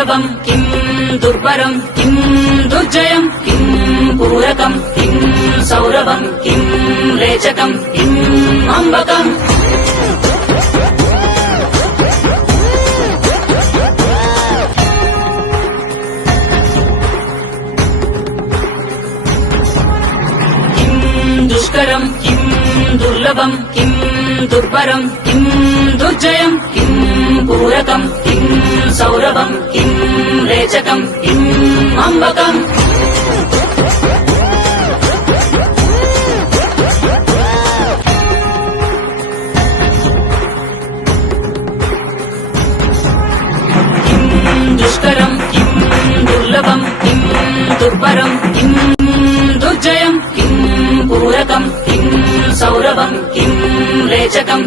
दुर्लभम् किम् दुर्बरम् किम् दुर्जयम् किम् पूरकम् किम् सौरभम् किम् रेचकम् किम् अम्बकम् दुष्करम् किम् दुर्लभम् किम् दुर्बरम् किम् दुर्जयम् किम् पूरकम् किम् सौरभम् किम् रेचकम् किम् अम्बकम् किम् दुष्करम् किम् दुर्लभम् किम् दुर्बरम् किम् दुर्जयम् किम् पूरकम् किम् सौरभम् किम् रेचकम्